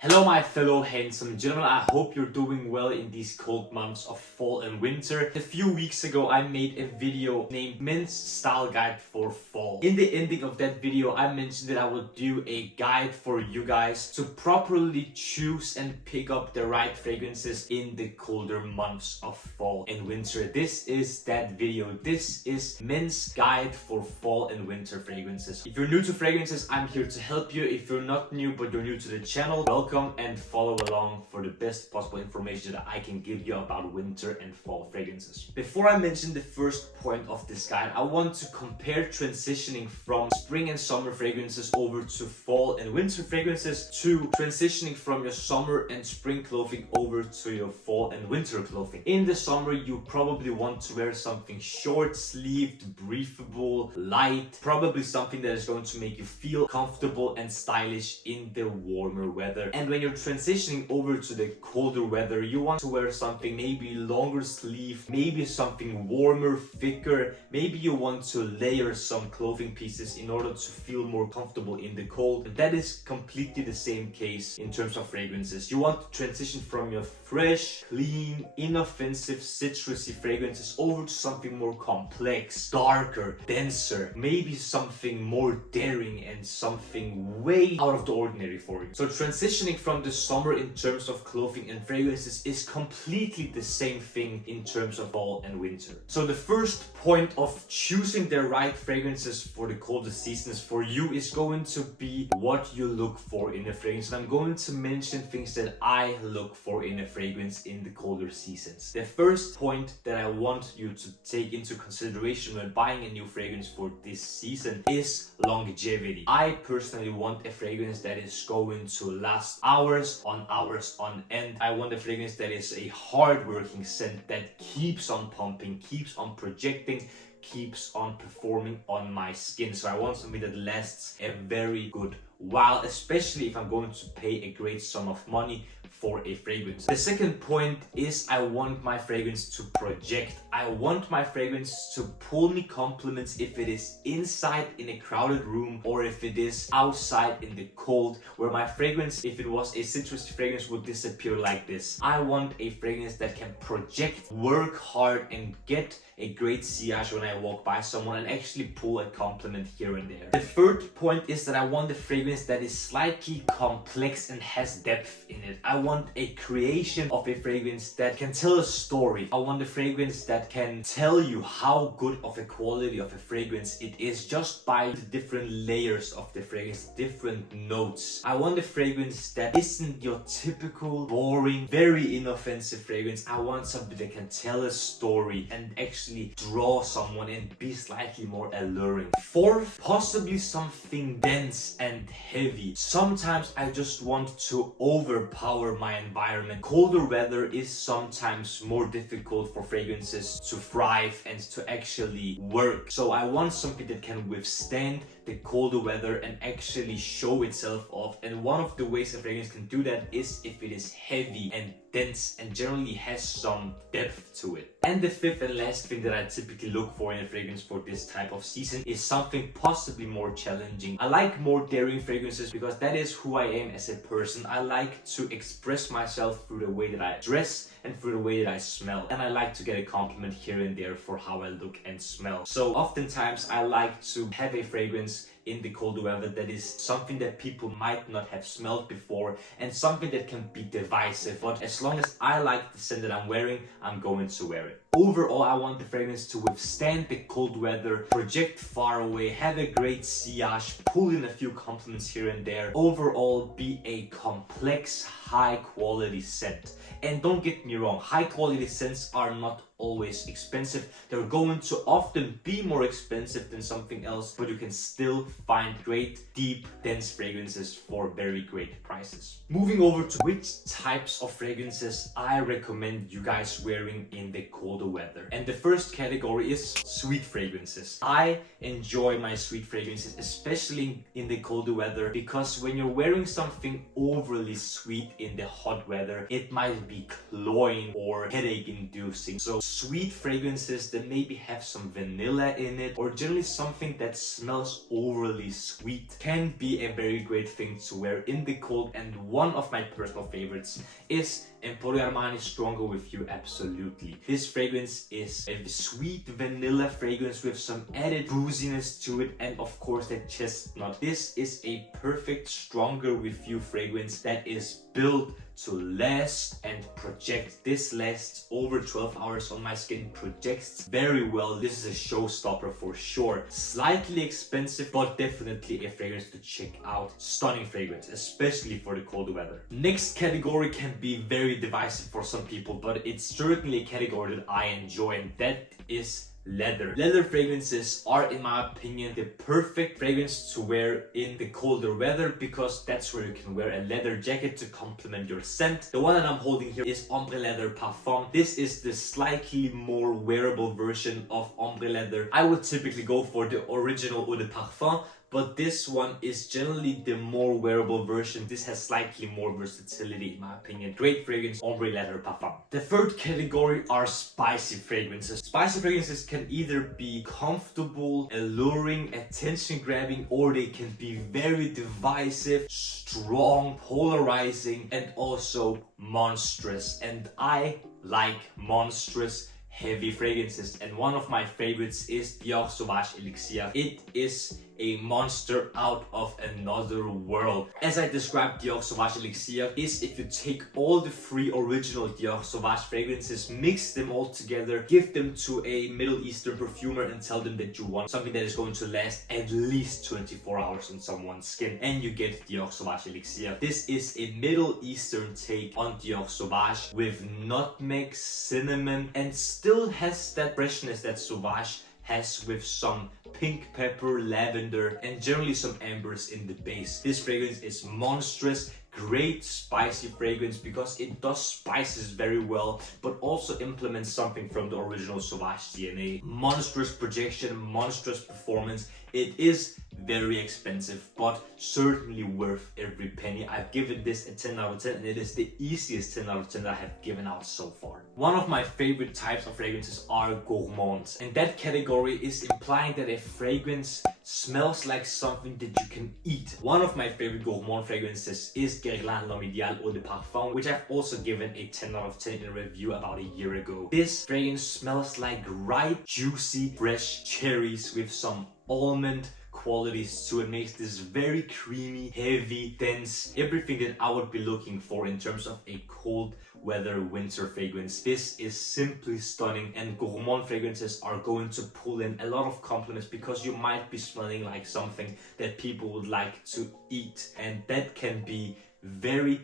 Hello my fellow handsome gentlemen, I hope you're doing well in these cold months of fall and winter. A few weeks ago I made a video named Men's Style Guide for Fall. In the ending of that video I mentioned that I would do a guide for you guys to properly choose and pick up the right fragrances in the colder months of fall and winter. This is that video. This is Men's Guide for Fall and Winter Fragrances. If you're new to fragrances, I'm here to help you. If you're not new but you're new to the channel, welcome and follow along for the best possible information that I can give you about winter and fall fragrances. Before I mention the first point of this guide, I want to compare transitioning from spring and summer fragrances over to fall and winter fragrances to transitioning from your summer and spring clothing over to your fall and winter clothing. In the summer, you probably want to wear something short-sleeved, briefable, light, probably something that is going to make you feel comfortable and stylish in the warmer weather. And when you're transitioning over to the colder weather, you want to wear something maybe longer sleeve, maybe something warmer, thicker, maybe you want to layer some clothing pieces in order to feel more comfortable in the cold. And that is completely the same case in terms of fragrances. You want to transition from your fresh, clean, inoffensive, citrusy fragrances over to something more complex, darker, denser, maybe something more daring and something way out of the ordinary for you. So transitioning from the summer in terms of clothing and fragrances is completely the same thing in terms of fall and winter. So the first point of choosing the right fragrances for the colder seasons for you is going to be what you look for in a fragrance. And I'm going to mention things that I look for in a fragrance in the colder seasons. The first point that I want you to take into consideration when buying a new fragrance for this season is longevity. I personally want a fragrance that is going to last hours on end. I want a fragrance that is a hard-working scent that keeps on pumping, keeps on projecting, keeps on performing on my skin. So I want something that lasts a very good while, especially if I'm going to pay a great sum of money for a fragrance. The second point is I want my fragrance to project. I want my fragrance to pull me compliments if it is inside in a crowded room or if it is outside in the cold, where my fragrance, if it was a citrus fragrance, would disappear like this. I want a fragrance that can project, work hard and get a great sillage when I walk by someone and actually pull a compliment here and there. The third point is that I want a fragrance that is slightly complex and has depth in it. I want a creation of a fragrance that can tell a story. I want a fragrance that can tell you how good of a quality of a fragrance it is just by the different layers of the fragrance, different notes. I want a fragrance that isn't your typical, boring, very inoffensive fragrance. I want something that can tell a story and actually draw someone and be slightly more alluring. Fourth, possibly something dense and heavy. Sometimes I just want to overpower my environment. Colder weather is sometimes more difficult for fragrances to thrive and to actually work. So I want something that can withstand the colder weather and actually show itself off. And one of the ways a fragrance can do that is if it is heavy and dense and generally has some depth to it. And the fifth and last thing that I typically look for in a fragrance for this type of season is something possibly more challenging. I like more daring fragrances because that is who I am as a person. I like to express myself through the way that I dress and through the way that I smell. And I like to get a compliment here and there for how I look and smell. So oftentimes I like to have a fragrance in the colder weather that is something that people might not have smelled before and something that can be divisive. But as long as I like the scent that I'm wearing, I'm going to wear it. Overall, I want the fragrance to withstand the cold weather, project far away, have a great sillage, pull in a few compliments here and there. Overall, be a complex, high-quality scent. And don't get me wrong, high-quality scents are not always expensive. They're going to often be more expensive than something else, but you can still find great, deep, dense fragrances for very great prices. Moving over to which types of fragrances I recommend you guys wearing in the colder weather. And the first category is sweet fragrances. I enjoy my sweet fragrances, especially in the colder weather, because when you're wearing something overly sweet in the hot weather, it might be cloying or headache inducing. So sweet fragrances that maybe have some vanilla in it, or generally something that smells over overly sweet, can be a very great thing to wear in the cold. And one of my personal favorites is Emporio Armani Stronger With You Absolutely. This fragrance is a sweet vanilla fragrance with some added booziness to it, and of course that chestnut. This is a perfect Stronger With You fragrance that is built to last and project. This lasts over 12 hours on my skin, projects very well. This is a showstopper for sure. Slightly expensive, but definitely a fragrance to check out. Stunning fragrance, especially for the cold weather. Next category can be very divisive for some people, but it's certainly a category that I enjoy, and that is leather. Leather fragrances are, in my opinion, the perfect fragrance to wear in the colder weather, because that's where you can wear a leather jacket to complement your scent. The one that I'm holding here is Ombre Leather Parfum. This is the slightly more wearable version of Ombre Leather. I would typically go for the original Eau de Parfum, but this one is generally the more wearable version. This has slightly more versatility, in my opinion. Great fragrance, Ombre Leather Parfum. The third category are spicy fragrances. Spicy fragrances can either be comfortable, alluring, attention-grabbing, or they can be very divisive, strong, polarizing, and also monstrous. And I like monstrous, heavy fragrances, and one of my favorites is Dior Sauvage Elixir. It is a monster out of another world. As I described Dior Sauvage Elixir is if you take all the 3 original Dior Sauvage fragrances, mix them all together, give them to a Middle Eastern perfumer and tell them that you want something that is going to last at least 24 hours on someone's skin, and you get Dior Sauvage Elixir. This is a Middle Eastern take on Dior Sauvage with nutmeg, cinnamon, and still has that freshness that Sauvage has with some pink pepper, lavender, and generally some ambers in the base. This fragrance is monstrous, great spicy fragrance because it does spices very well, but also implements something from the original Sauvage DNA. Monstrous projection, monstrous performance. It is very expensive, but certainly worth every penny. I've given this a 10 out of 10, and it is the easiest 10 out of 10 that I have given out so far. One of my favorite types of fragrances are gourmands, and that category is implying that a fragrance smells like something that you can eat. One of my favorite gourmand fragrances is Guerlain L'Homme Ideal Eau de Parfum, which I've also given a 10 out of 10 in a review about a year ago. This fragrance smells like ripe, juicy, fresh cherries with some almond qualities to it. Makes this very creamy, heavy, dense, everything that I would be looking for in terms of a cold weather winter fragrance. This is simply stunning, and gourmand fragrances are going to pull in a lot of compliments because you might be smelling like something that people would like to eat, and that can be very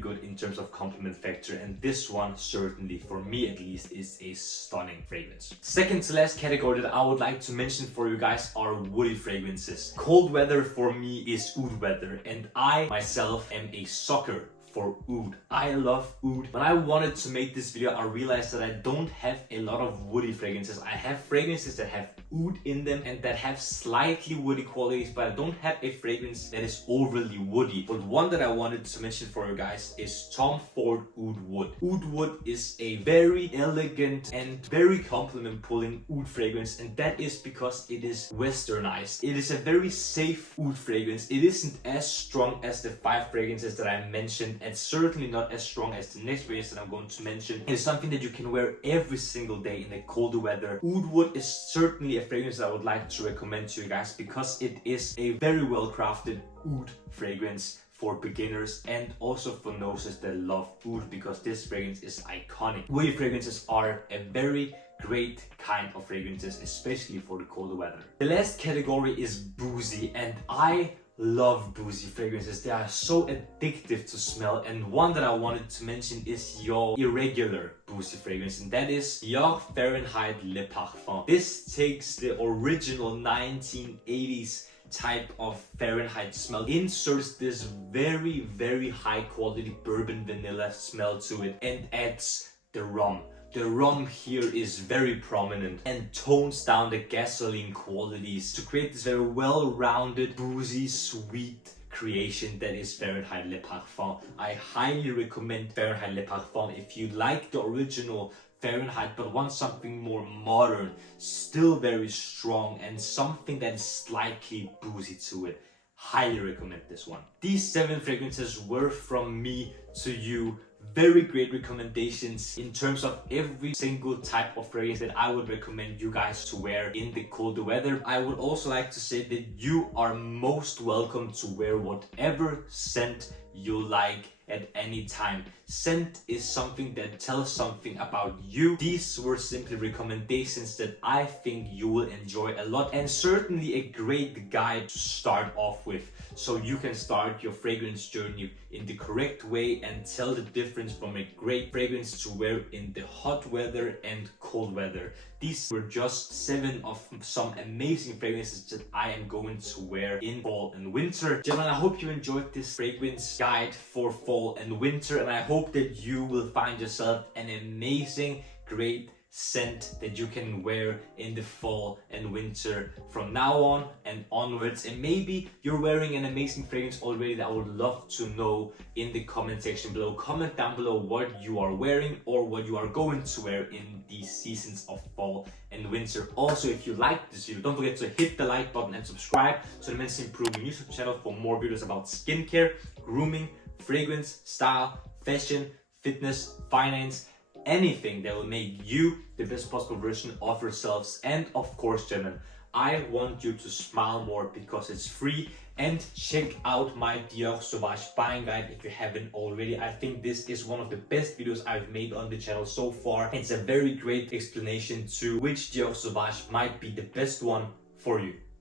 good in terms of compliment factor, and this one certainly, for me at least, is a stunning fragrance. Second to last category that I would like to mention for you guys are woody fragrances. Cold weather for me is oud weather, and I myself am a sucker for oud. I love oud. When I wanted to make this video, I realized that I don't have a lot of woody fragrances. I have fragrances that have oud in them and that have slightly woody qualities, but I don't have a fragrance that is overly woody. But one that I wanted to mention for you guys is Tom Ford Oud Wood. Oud Wood is a very elegant and very compliment pulling oud fragrance, and that is because it is westernized. It is a very safe oud fragrance. It isn't as strong as the 5 fragrances that I mentioned, and certainly not as strong as the next fragrance that I'm going to mention. It is something that you can wear every single day in a colder weather. Oud Wood is certainly a fragrance that I would like to recommend to you guys because it is a very well crafted oud fragrance for beginners and also for noses that love oud, because this fragrance is iconic. Woody fragrances are a very great kind of fragrances, especially for the colder weather. The last category is boozy, and I love boozy fragrances. They are so addictive to smell, and one that I wanted to mention is your irregular boozy fragrance, and that is your Fahrenheit Le Parfum. This takes the original 1980s type of Fahrenheit smell, inserts this very high quality bourbon vanilla smell to it, and adds the rum. The rum here is very prominent and tones down the gasoline qualities to create this very well-rounded, boozy, sweet creation that is Fahrenheit Le Parfum. I highly recommend Fahrenheit Le Parfum if you like the original Fahrenheit, but want something more modern, still very strong, and something that is slightly boozy to it. Highly recommend this one. These 7 fragrances were from me to you. Very great recommendations in terms of every single type of fragrance that I would recommend you guys to wear in the colder weather. I would also like to say that you are most welcome to wear whatever scent you like at any time. Scent is something that tells something about you. These were simply recommendations that I think you will enjoy a lot, and certainly a great guide to start off with, so you can start your fragrance journey in the correct way and tell the difference from a great fragrance to wear in the hot weather and cold weather. These were just 7 of some amazing fragrances that I am going to wear in fall and winter. Gentlemen, I hope you enjoyed this fragrance guide for fall and winter, and I hope that you will find yourself an amazing, great scent that you can wear in the fall and winter from now on and onwards. And maybe you're wearing an amazing fragrance already that I would love to know in the comment section below. Comment down below what you are wearing or what you are going to wear in these seasons of fall and winter. Also, if you like this video, don't forget to hit the like button and subscribe to the Immensely Improving YouTube channel for more videos about skincare, grooming, fragrance, style, fashion, fitness, finance, anything that will make you the best possible version of yourselves. And of course, gentlemen, I want you to smile more because it's free. And check out my Dior Sauvage buying guide if you haven't already. I think this is one of the best videos I've made on the channel so far. It's a very great explanation to which Dior Sauvage might be the best one for you.